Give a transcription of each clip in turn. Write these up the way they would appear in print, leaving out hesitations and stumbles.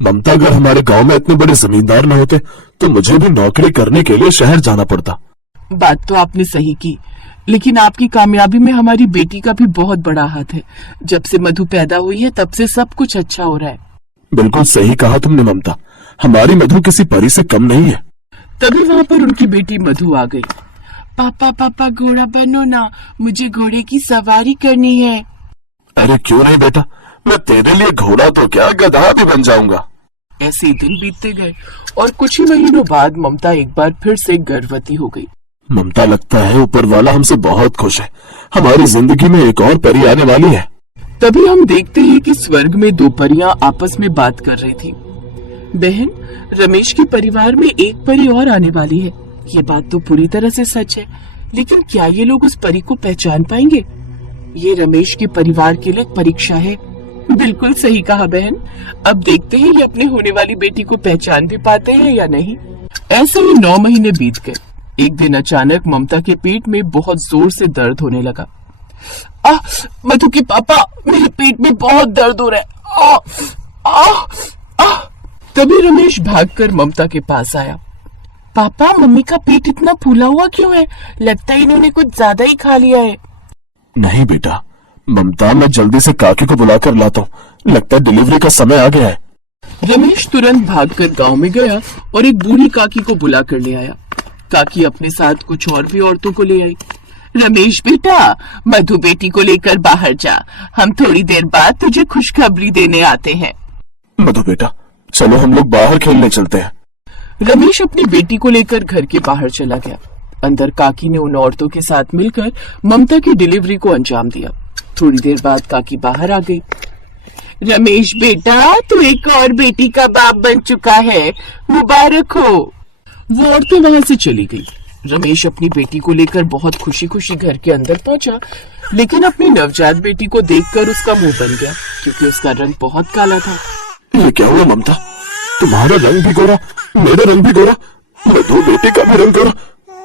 ममता, अगर हमारे गांव में इतने बड़े जमींदार न होते तो मुझे भी नौकरी करने के लिए शहर जाना पड़ता। बात तो आपने सही की, लेकिन आपकी कामयाबी में हमारी बेटी का भी बहुत बड़ा हाथ है। जब से मधु पैदा हुई है तब से सब कुछ अच्छा हो रहा है। बिल्कुल सही कहा तुमने ममता, हमारी मधु किसी परी से कम नहीं है। तभी वहाँ पर उनकी बेटी मधु आ गई। पापा पापा घोड़ा बनो ना, मुझे घोड़े की सवारी करनी है। अरे क्यों नहीं बेटा, मैं तेरे लिए घोड़ा तो क्या गधा भी बन जाऊंगा। ऐसे ही दिन बीतते गए और कुछ ही महीनों बाद ममता एक बार फिर से गर्भवती हो गई। ममता, लगता है ऊपर वाला हमसे बहुत खुश है, हमारी जिंदगी में एक और परी आने वाली है। तभी हम देखते हैं कि स्वर्ग में दो परियां आपस में बात कर रही थी। बहन, रमेश के परिवार में एक परी और आने वाली है। ये बात तो पूरी तरह से सच है, लेकिन क्या ये लोग उस परी को पहचान पाएंगे? ये रमेश के परिवार के लिए परीक्षा है। बिल्कुल सही कहा बहन। अब देखते हैं ये अपने होने वाली बेटी को पहचान भी पाते हैं या नहीं। ऐसे ही 9 महीने बीत गए। एक दिन अचानक ममता के पेट में बहुत जोर से दर्द होने लगा। मधु के पापा, मेरे पेट में बहुत दर्द हो रहा है। तभी रमेश भागकर ममता के पास आया। पापा, मम्मी का पेट इतना फूला हुआ क्यों है? लगता है इन्होंने कुछ ज्यादा ही खा लिया है। नहीं बेटा ममता, मैं जल्दी से काकी को बुलाकर लाता हूँ, लगता है डिलीवरी का समय आ गया है। रमेश तुरंत भागकर गांव में गया और एक बूढ़ी काकी को बुलाकर ले आया। काकी अपने साथ कुछ और भी औरतों को ले आई। रमेश बेटा, मधु बेटी को लेकर बाहर जा, हम थोड़ी देर बाद तुझे खुशखबरी देने आते हैं। मधु बेटा, चलो हम लोग बाहर खेलने चलते हैं। रमेश अपनी बेटी को लेकर घर के बाहर चला गया। अंदर काकी ने उन औरतों के साथ मिलकर ममता की डिलीवरी को अंजाम दिया। थोड़ी देर बाद काकी बाहर आ गई। रमेश बेटा, तू एक और बेटी का बाप बन चुका है, मुबारक हो। वो औरतें वहां से चली गई। रमेश अपनी बेटी को लेकर बहुत खुशी खुशी घर के अंदर पहुंचा, लेकिन अपनी नवजात बेटी को देखकर उसका मुंह बन गया, क्योंकि उसका रंग बहुत काला था। ये क्या हुआ ममता, तुम्हारा रंग भी गोरा, मेरा रंग भी गोरा, मधु बेटे का भी रंग गोरा,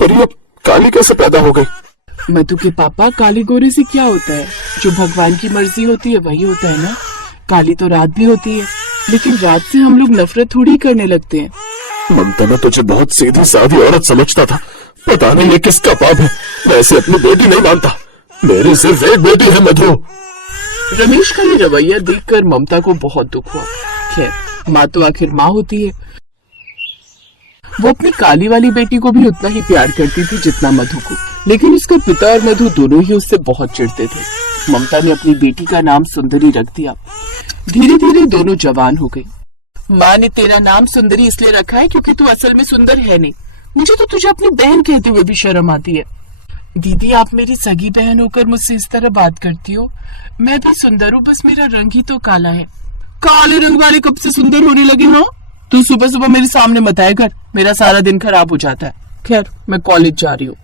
पर ये काली कैसे पैदा हो गई? मधु के पापा, काले गोरे से क्या होता है? जो भगवान की मर्जी होती है वही होता है ना। काली तो रात भी होती है, लेकिन रात से हम लोग नफरत थोड़ी करने लगते हैं। ममता, मैं तुझे बहुत सीधी सादी औरत समझता था, पता नहीं ये किसका पाप है। मैं ऐसे अपनी बेटी नहीं मानता, मेरी सिर्फ एक बेटी है मधु। रमेश का ये रवैया देखकर ममता को बहुत दुख हुआ। खैर, माँ तो आखिर माँ होती है। वो अपनी काली वाली बेटी को भी उतना ही प्यार करती थी जितना मधु को, लेकिन उसके पिता और मधु दोनों ही उससे बहुत चिढ़ते थे। ममता ने अपनी बेटी का नाम सुंदरी रख दिया। धीरे धीरे दोनों जवान हो गई। माँ ने तेरा नाम सुंदरी इसलिए रखा है क्योंकि तू असल में सुंदर है नहीं। मुझे तो तुझे अपनी बहन कहते हुए भी शर्म आती है। दीदी, आप मेरी सगी बहन होकर मुझसे इस तरह बात करती हो। मैं भी सुंदर हूँ, बस मेरा रंग ही तो काला है। काले रंग वाले कब से सुंदर होने लगे हो? तू सुबह सुबह मेरे सामने मत आया कर, मेरा सारा दिन खराब हो जाता है। खैर, मैं कॉलेज जा रही हूँ।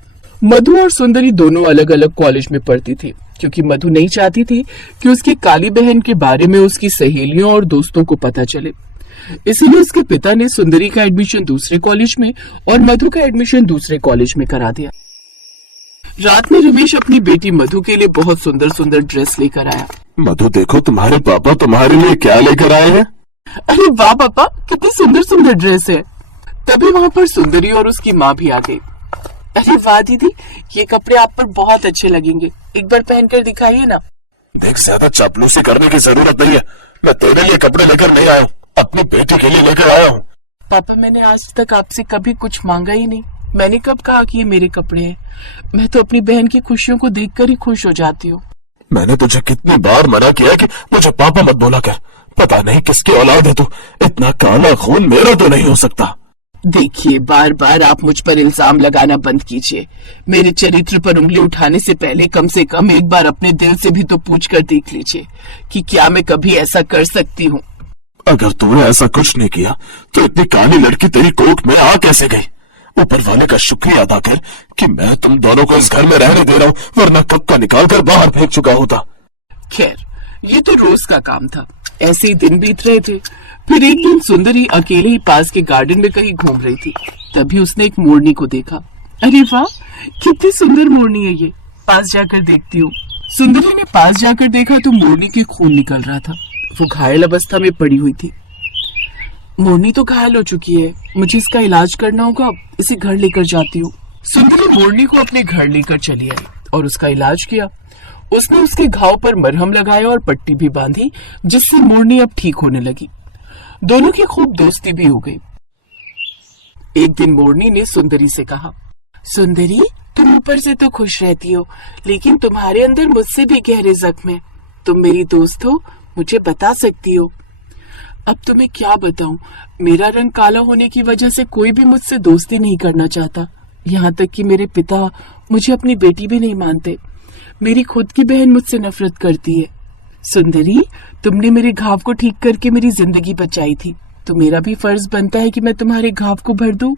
मधु और सुंदरी दोनों अलग अलग कॉलेज में पढ़ती थी, क्योंकि मधु नहीं चाहती थी कि उसकी काली बहन के बारे में उसकी सहेलियों और दोस्तों को पता चले। इसीलिए उसके पिता ने सुंदरी का एडमिशन दूसरे कॉलेज में और मधु का एडमिशन दूसरे कॉलेज में करा दिया। रात में रमेश अपनी बेटी मधु के लिए बहुत सुंदर सुंदर ड्रेस लेकर आया। मधु, देखो तुम्हारे पापा तुम्हारे लिए क्या लेकर आए हैं। अरे वाह पापा, कितनी सुंदर सुंदर ड्रेस है। तभी वहाँ पर सुंदरी और उसकी माँ भी आ गई। अरे वाह दीदी, ये कपड़े आप पर बहुत अच्छे लगेंगे, एक बार पहनकर दिखाइए ना। देख, ज्यादा चापलूसी करने की जरूरत नहीं है, मैं तेरे लिए कपड़े लेकर नहीं आया हूँ, अपनी बेटी के लिए लेकर आया हूँ। पापा, मैंने आज तक आपसे कभी कुछ मांगा ही नहीं। मैंने कब कहा कि ये मेरे कपड़े हैं? मैं तो अपनी बहन की खुशियों को देखकर ही खुश हो जाती हूँ। मैंने तुझे कितनी बार मना किया कि मुझे पापा मत बोला कर, पता नहीं किसकी औलाद है तू, इतना काला खून मेरा तो नहीं हो सकता। देखिए, बार बार आप मुझ पर इल्जाम लगाना बंद कीजिए। मेरे चरित्र पर उंगली उठाने से पहले कम से कम एक बार अपने दिल से भी तो पूछ कर देख लीजिए कि क्या मैं कभी ऐसा कर सकती हूँ। अगर तूने ऐसा कुछ नहीं किया तो इतनी काली लड़की तेरी कोख में आ कैसे गई? ऊपर वाले का शुक्रिया अदा कर कि मैं तुम दोनों को इस घर में रहने दे रहा हूँ, वरना कब का निकाल कर बाहर फेंक चुका होता। खैर, ये तो रोज का काम था। ऐसे ही दिन बीत रहे थे। फिर एक दिन सुंदरी अकेले ही पास के गार्डन में कहीं घूम रही थी। तभी उसने एक मोरनी को देखा। अरे वाह, कितनी सुंदर मोरनी है ये, पास जाकर देखती हूँ। सुंदरी ने पास जाकर देखा तो मोरनी के खून निकल रहा था। वो घायल अवस्था में पड़ी हुई थी। मोरनी तो घायल हो चुकी है, मुझे इसका इलाज करना होगा, इसे घर लेकर जाती हूँ। सुंदरी मोरनी को अपने घर लेकर चली आई और उसका इलाज किया। उसने उसके घाव पर मरहम लगाया और पट्टी भी बांधी, जिससे मोरनी अब ठीक होने लगी। दोनों की खूब दोस्ती भी हो गई। एक दिन मोरनी ने सुंदरी से कहा, सुंदरी, तुम ऊपर से तो खुश रहती हो, लेकिन तुम्हारे अंदर मुझसे भी गहरे जख्म है। तुम मेरी दोस्त हो, मुझे बता सकती हो। अब तुम्हें क्या बताऊं, मेरा रंग काला होने की वजह से कोई भी मुझसे दोस्ती नहीं करना चाहता। यहाँ तक कि मेरे पिता मुझे अपनी बेटी भी नहीं मानते। मेरी खुद की बहन मुझसे नफरत करती है। सुंदरी, तुमने मेरे घाव को ठीक करके मेरी जिंदगी बचाई थी, तो मेरा भी फर्ज बनता है कि मैं तुम्हारे घाव को भर दूं।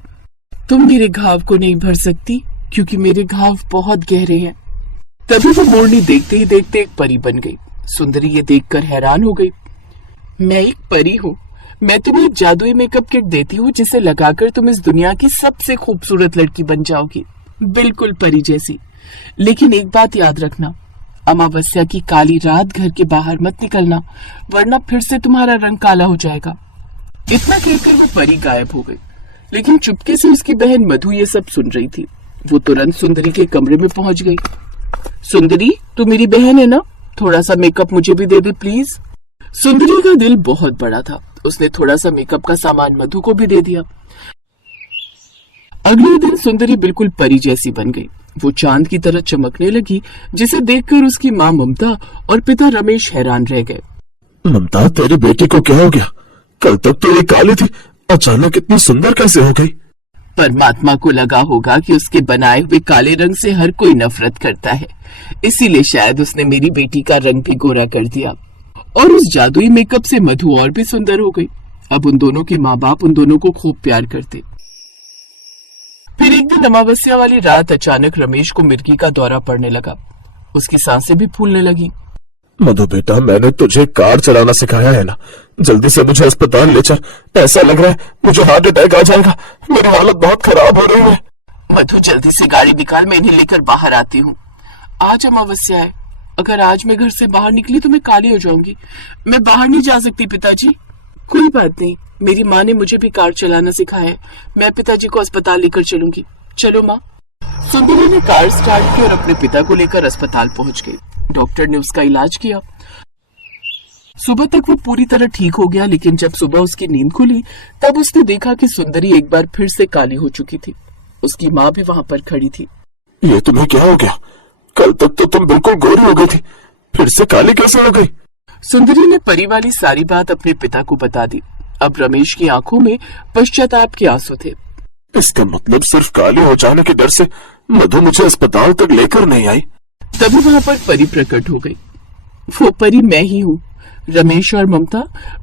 तुम मेरे घाव को नहीं भर सकती, क्योंकि मेरे घाव बहुत गहरे हैं। तभी वो मोरनी देखते ही देखते एक परी बन गई। सुंदरी ये देखकर हैरान हो गई। मैं एक परी हूँ। मैं तुम्हें एक जादुई मेकअप किट देती हूँ, जिसे लगाकर तुम इस दुनिया की सबसे खूबसूरत लड़की बन जाओगी, बिल्कुल परी जैसी। लेकिन एक बात याद रखना, अमावस्या की काली रात घर के बाहर मत निकलना, वरना फिर से तुम्हारा रंग काला हो जाएगा। इतना कहकर वो परी गायब हो गई। लेकिन चुपके से उसकी बहन मधु ये सब सुन रही थी। वो तुरंत सुंदरी के कमरे में पहुंच गई। सुंदरी, तू मेरी बहन है ना, थोड़ा सा मेकअप मुझे भी दे दे प्लीज। सुंदरी का दिल बहुत बड़ा था। उसने थोड़ा सा मेकअप का सामान मधु को भी दे दिया। अगले दिन सुंदरी बिल्कुल परी जैसी बन गई। वो चांद की तरह चमकने लगी, जिसे देखकर उसकी माँ ममता और पिता रमेश हैरान रह गए। ममता, तेरी बेटी को क्या हो गया? कल तक तो ये काली थी, अचानक इतनी सुंदर कैसे हो गई? परमात्मा को लगा होगा कि उसके बनाए हुए काले रंग से हर कोई नफरत करता है, इसीलिए शायद उसने मेरी बेटी का रंग भी गोरा कर दिया। और उस जादुई मेकअप से मधु और भी सुंदर हो गई। अब उन दोनों के माँ बाप उन दोनों को खूब प्यार करते। फिर एक दिन अमावस्या वाली रात अचानक रमेश को मिर्गी का दौरा पड़ने लगा। उसकी सांसें भी फूलने लगी। मधु बेटा, मैंने तुझे कार चलाना सिखाया है ना, जल्दी से मुझे अस्पताल ले चल। ऐसा लग रहा है मुझे हार्ट अटैक आ जाएगा, मेरी हालत बहुत खराब हो रही है। मधु, जल्दी से गाड़ी निकाल, मैं इन्हें लेकर बाहर आती हूँ। आज अमावस्या है, अगर आज मैं घर से बाहर निकली तो मैं काली हो जाऊंगी। मैं बाहर नहीं जा सकती पिताजी। कोई बात नहीं, मेरी माँ ने मुझे भी कार चलाना सिखाया है, मैं पिताजी को अस्पताल लेकर चलूंगी। चलो माँ। सुंदरी ने कार स्टार्ट की और अपने पिता को लेकर अस्पताल पहुंच गई। डॉक्टर ने उसका इलाज किया। सुबह तक वो पूरी तरह ठीक हो गया, लेकिन जब सुबह उसकी नींद खुली तब उसने देखा कि सुंदरी एक बार फिर से काली हो चुकी थी। उसकी माँ भी वहां पर खड़ी थी। ये तुम्हें क्या हो गया? कल तक तो तुम बिल्कुल गोरी हो गई थी, फिर से काली कैसे हो गई? सुंदरी ने परी वाली सारी बात अपने पिता को बता दी। अब रमेश की आंखों में पश्चाताप के आंसू थे। इसका मतलब सिर्फ काली हो जाने के डर से मधु मुझे अस्पताल तक लेकर नहीं आई। तभी वहां पर परी प्रकट हो गई। वो परी मैं ही हूँ। रमेश और ममता,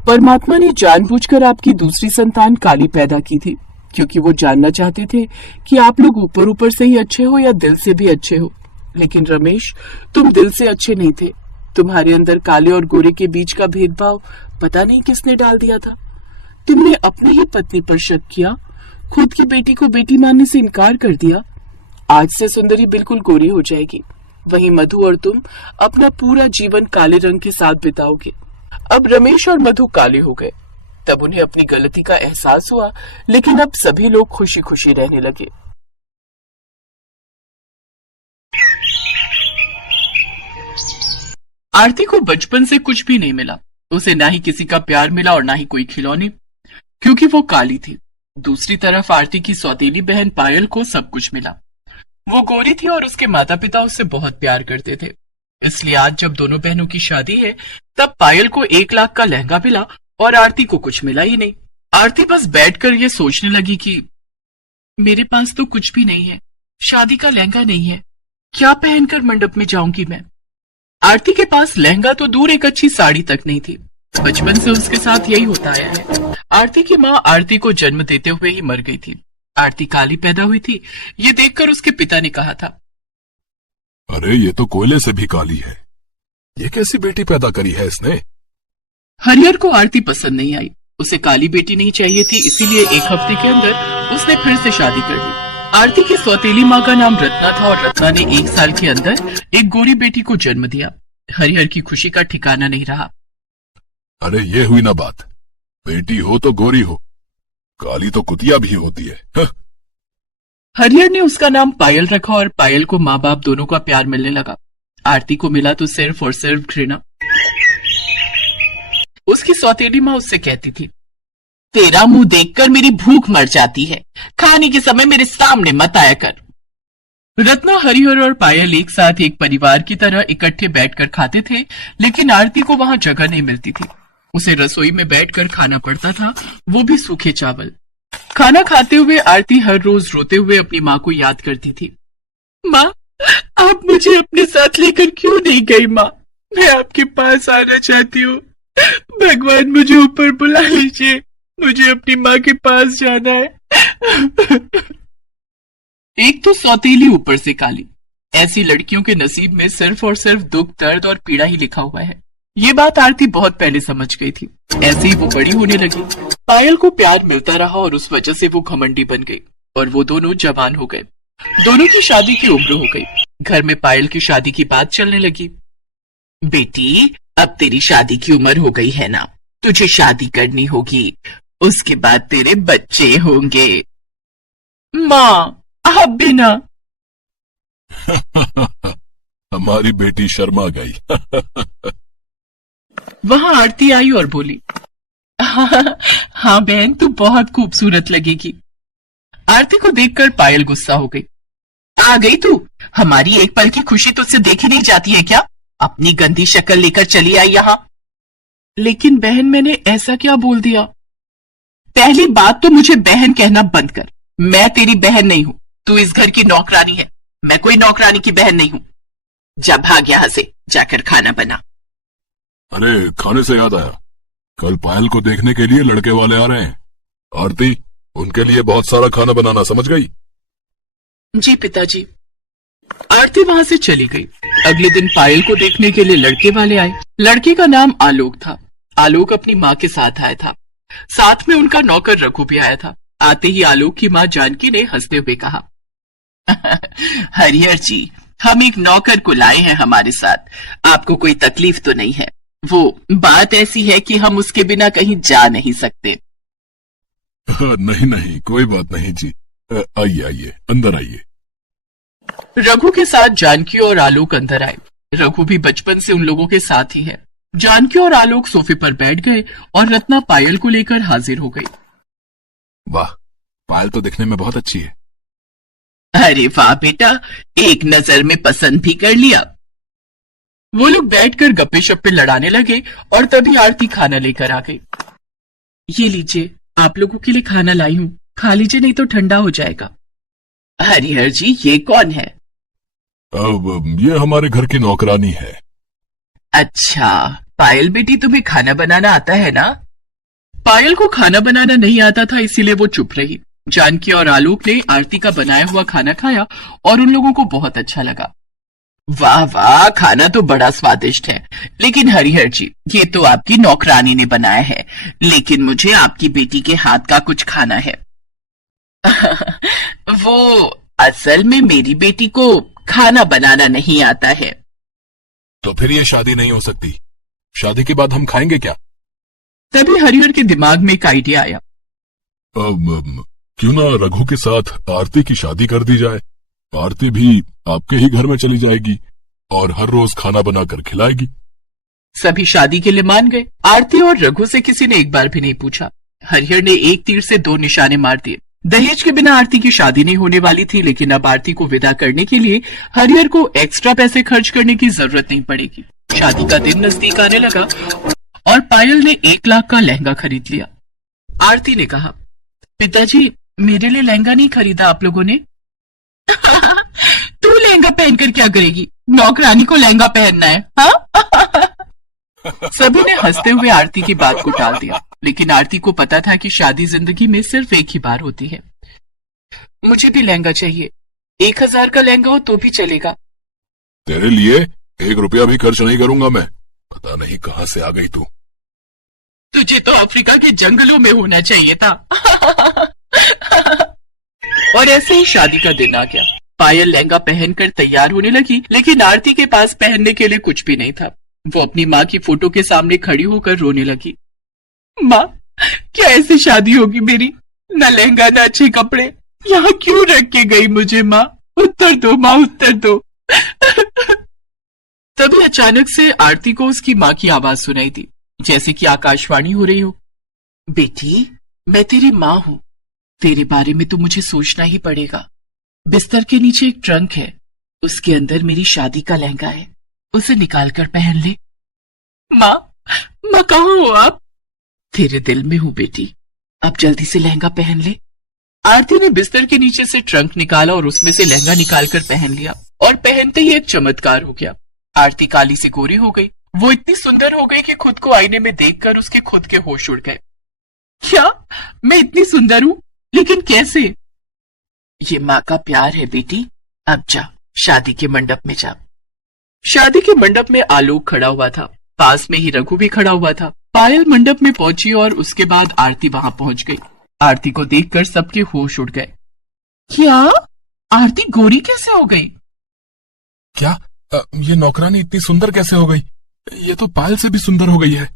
परमात्मा ने जानबूझकर आपकी दूसरी संतान काली पैदा की थी, क्योंकि वो जानना चाहते थे कि आप लोग ऊपर ऊपर से ही अच्छे हो या दिल से भी अच्छे हो। लेकिन रमेश, तुम दिल से अच्छे नहीं थे। तुम्हारे अंदर काले और गोरे के बीच का भेदभाव पता नहीं किसने डाल दिया था। तुमने अपनी ही पत्नी पर शक किया, खुद की बेटी को बेटी मानने से इनकार कर दिया। आज से सुंदरी बिल्कुल गोरी हो जाएगी, वहीं मधु और तुम अपना पूरा जीवन काले रंग के साथ बिताओगे। अब रमेश और मधु काले हो गए। तब उन्हें अपनी गलती का एहसास हुआ, लेकिन अब सभी लोग खुशी खुशी रहने लगे। आरती को बचपन से कुछ भी नहीं मिला। उसे ना ही किसी का प्यार मिला और ना ही कोई खिलौने, क्योंकि वो काली थी। दूसरी तरफ आरती की सौतेली बहन पायल को सब कुछ मिला। वो गोरी थी और उसके माता पिता उससे बहुत प्यार करते थे। इसलिए आज जब दोनों बहनों की शादी है, तब पायल को 1 लाख का लहंगा मिला और आरती को कुछ मिला ही नहीं। आरती बस बैठकर ये सोचने लगी कि मेरे पास तो कुछ भी नहीं है, शादी का लहंगा नहीं है, क्या पहनकर मंडप में जाऊंगी मैं। आरती के पास लहंगा तो दूर, एक अच्छी साड़ी तक नहीं थी। बचपन से उसके साथ यही होता आया है। आरती की माँ आरती को जन्म देते हुए ही मर गई थी। आरती काली पैदा हुई थी, ये देखकर उसके पिता ने कहा था, अरे ये तो कोयले से भी काली है, ये कैसी बेटी पैदा करी है इसने। हरिहर को आरती पसंद नहीं आई। उसे काली बेटी नहीं चाहिए थी, इसीलिए 1 हफ्ते के अंदर उसने फिर से शादी कर ली। आरती की सौतेली माँ का नाम रत्ना था और रत्ना ने 1 साल के अंदर एक गोरी बेटी को जन्म दिया। हरिहर की खुशी का ठिकाना नहीं रहा। अरे ये हुई ना बात, बेटी हो तो गोरी हो, काली तो कुतिया भी होती है। हं। हरिहर ने उसका नाम पायल रखा और पायल को माँ बाप दोनों का प्यार मिलने लगा। आरती को मिला तो सिर्फ और सिर्फ घृणा। उसकी सौतेली माँ उससे कहती थी, तेरा मुंह देखकर मेरी भूख मर जाती है, खाने के समय मेरे सामने मत आया कर। रत्ना, हरिहर और पायल एक साथ एक परिवार की तरह इकट्ठे बैठकर खाते थे, लेकिन आरती को वहां जगह नहीं मिलती थी। उसे रसोई में बैठकर खाना पड़ता था, वो भी सूखे चावल। खाना खाते हुए आरती हर रोज रोते हुए अपनी माँ को याद करती थी। माँ, आप मुझे अपने साथ लेकर क्यों नहीं गई? माँ, मैं आपके पास आना चाहती हूँ। भगवान मुझे ऊपर बुला लीजिए, मुझे अपनी माँ के पास जाना है। एक तो सौतेली, ऊपर से काली। ऐसी लड़कियों के नसीब में सिर्फ और सिर्फ दुख, दर्द और पीड़ा ही लिखा हुआ है। ये बात आरती बहुत पहले समझ गई थी। ऐसे ही वो बड़ी होने लगी। पायल को प्यार मिलता रहा और उस वजह से वो घमंडी बन गई और वो दोनों जवान हो गए। दोनों की शादी की उम्र हो गई। घर में पायल की शादी की बात चलने लगी। बेटी, अब तेरी शादी की उम्र हो गई है ना, तुझे शादी करनी होगी, उसके बाद तेरे बच्चे होंगे। माँ, आप भी ना। हमारी बेटी शर्मा गई। वहां आरती आई और बोली, हाँ बहन, तू बहुत खूबसूरत लगेगी। आरती को देखकर पायल गुस्सा हो गई। आ गई तू? हमारी एक पल की खुशी तुझसे देखी नहीं जाती है क्या? अपनी गंदी शक्ल लेकर चली आई यहाँ। लेकिन बहन, मैंने ऐसा क्या बोल दिया? पहली बात तो मुझे बहन कहना बंद कर। मैं तेरी बहन नहीं हूं, तू इस घर की नौकरानी है। मैं कोई नौकरानी की बहन नहीं हूं। जा भाग यहां से, जाकर खाना बना। अरे, खाने से याद आया, कल पायल को देखने के लिए लड़के वाले आ रहे हैं। आरती, उनके लिए बहुत सारा खाना बनाना, समझ गई? जी पिताजी। आरती वहां से चली गई। अगले दिन पायल को देखने के लिए लड़के वाले आए। लड़के का नाम आलोक था। आलोक अपनी माँ के साथ आया था। साथ में उनका नौकर रघु भी आया था। आते ही आलोक की माँ जानकी ने हंसते हुए कहा, हरिहर जी, हम एक नौकर को लाए हैं हमारे साथ। आपको कोई तकलीफ तो नहीं है? वो बात ऐसी है कि हम उसके बिना कहीं जा नहीं सकते। नहीं नहीं, कोई बात नहीं जी। आइए आइए, अंदर आइए। रघु के साथ जानकी और आलोक अंदर आए। रघु भी बचपन से उन लोगों के साथ ही है। जानकी और आलोक सोफे पर बैठ गए और रत्ना पायल को लेकर हाजिर हो गई। वाह, पायल तो दिखने में बहुत अच्छी है। अरे वाह बेटा, एक नजर में पसंद भी कर लिया। वो लोग बैठकर गप्पे शप्पे लड़ाने लगे और तभी आरती खाना लेकर आ गई। ये लीजिए, आप लोगों के लिए खाना लाई हूं, खा लीजिए नहीं तो ठंडा हो जाएगा। हरिहर जी, ये कौन है? अब ये हमारे घर की नौकरानी है। अच्छा, पायल बेटी, तुम्हें खाना बनाना आता है ना? पायल को खाना बनाना नहीं आता था, इसीलिए वो चुप रही। जानकी और आलोक ने आरती का बनाया हुआ खाना खाया और उन लोगों को बहुत अच्छा लगा। वाह वाह, खाना तो बड़ा स्वादिष्ट है। लेकिन हरिहर जी, ये तो आपकी नौकरानी ने बनाया है, लेकिन मुझे आपकी बेटी के हाथ का कुछ खाना है। वो असल में मेरी बेटी को खाना बनाना नहीं आता है। तो फिर ये शादी नहीं हो सकती। शादी के बाद हम खाएंगे क्या? तभी हरिहर के दिमाग में एक आइडिया आया। क्यों ना रघु के साथ आरती की शादी कर दी जाए। आरती भी आपके ही घर में चली जाएगी और हर रोज खाना बनाकर खिलाएगी। सभी शादी के लिए मान गए। आरती और रघु से किसी ने एक बार भी नहीं पूछा। हरिहर ने एक तीर से दो निशाने मार दिए। दहेज के बिना आरती की शादी नहीं होने वाली थी, लेकिन अब आरती को विदा करने के लिए हरिहर को एक्स्ट्रा पैसे खर्च करने की जरूरत नहीं पड़ेगी। शादी का दिन नजदीक आने लगा और पायल ने 1 लाख का लहंगा खरीद लिया। आरती ने कहा, पिताजी, मेरे लिए लहंगा नहीं खरीदा आप लोगों ने? तू लहंगा पहनकर क्या करेगी? नौकरानी को लहंगा पहनना है, हाँ? सभी ने हंसते हुए आरती की बात को टाल दिया, लेकिन आरती को पता था कि शादी जिंदगी में सिर्फ एक ही बार होती है। मुझे भी लहंगा चाहिए। 1000 का लहंगा हो तो भी चलेगा। तेरे लिए 1 रुपया भी खर्च नहीं करूंगा मैं। पता नहीं कहां से आ गई तू। तुझे तो अफ्रीका के जंगलों में होना चाहिए था। और ऐसे ही शादी का दिन आ गया। पायल लहंगा पहनकर तैयार होने लगी, लेकिन आरती के पास पहनने के लिए कुछ भी नहीं था। वो अपनी माँ की फोटो के सामने खड़ी होकर रोने लगी। माँ, क्या ऐसी शादी होगी मेरी? न लहंगा न अच्छे कपड़े, यहाँ क्यों रख के गई मुझे माँ? उत्तर दो माँ, उत्तर दो। तभी अचानक से आरती को उसकी माँ की आवाज सुनाई दी, जैसे कि आकाशवाणी हो रही हो। बेटी, मैं तेरी माँ हूँ, तेरे बारे में तो मुझे सोचना ही पड़ेगा। बिस्तर के नीचे एक ट्रंक है, उसके अंदर मेरी शादी का लहंगा है, उसे निकाल कर पहन ले। माँ, माँ कहाँ हो आप? तेरे दिल में हूँ बेटी, अब जल्दी से लहंगा पहन ले। आरती ने बिस्तर के नीचे से ट्रंक निकाला और उसमें से लहंगा निकालकर पहन लिया, और पहनते ही एक चमत्कार हो गया। आरती काली से गोरी हो गई। वो इतनी सुंदर हो गई कि खुद को आईने में देखकर उसके खुद के होश उड़ गए। क्या मैं इतनी सुंदर हूँ? लेकिन कैसे? ये माँ का प्यार है बेटी। अब जा, शादी के मंडप में जा। शादी के मंडप में आलोक खड़ा हुआ था, पास में ही रघु भी खड़ा हुआ था। पायल मंडप में पहुंची और उसके बाद आरती वहां पहुंच गई। आरती को देखकर सबके होश उड़ गए। क्या आरती गोरी कैसे हो गई? क्या ये नौकरानी इतनी सुंदर कैसे हो गई? ये तो पायल से भी सुंदर हो गई है।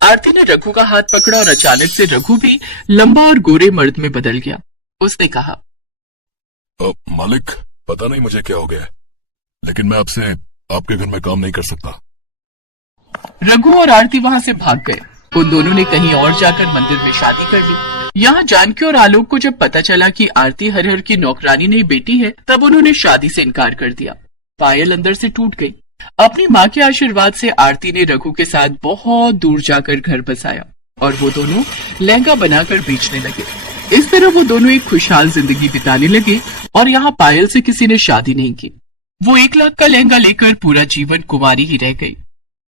आरती ने रघु का हाथ पकड़ा और अचानक से रघु भी लंबा और गोरे मर्द में बदल गया। उसने कहा, मालिक, पता नहीं मुझे क्या हो गया है, लेकिन मैं आपसे आपके घर में काम नहीं कर सकता। रघु और आरती वहां से भाग गए। उन दोनों ने कहीं और जाकर मंदिर में शादी कर ली। यहाँ जानकी और आलोक को जब पता चला कि आरती हरिहर की नौकरानी नहीं बेटी है, तब उन्होंने शादी से इनकार कर दिया। पायल अंदर से टूट गई। अपनी माँ के आशीर्वाद से आरती ने रघु के साथ बहुत दूर जाकर घर बसाया और वो दोनों लहंगा बनाकर बेचने लगे। इस तरह वो दोनों एक खुशहाल जिंदगी बिताने लगे और यहाँ पायल से किसी ने शादी नहीं की। वो 1 लाख का लहंगा लेकर पूरा जीवन कुंवारी ही रह गई।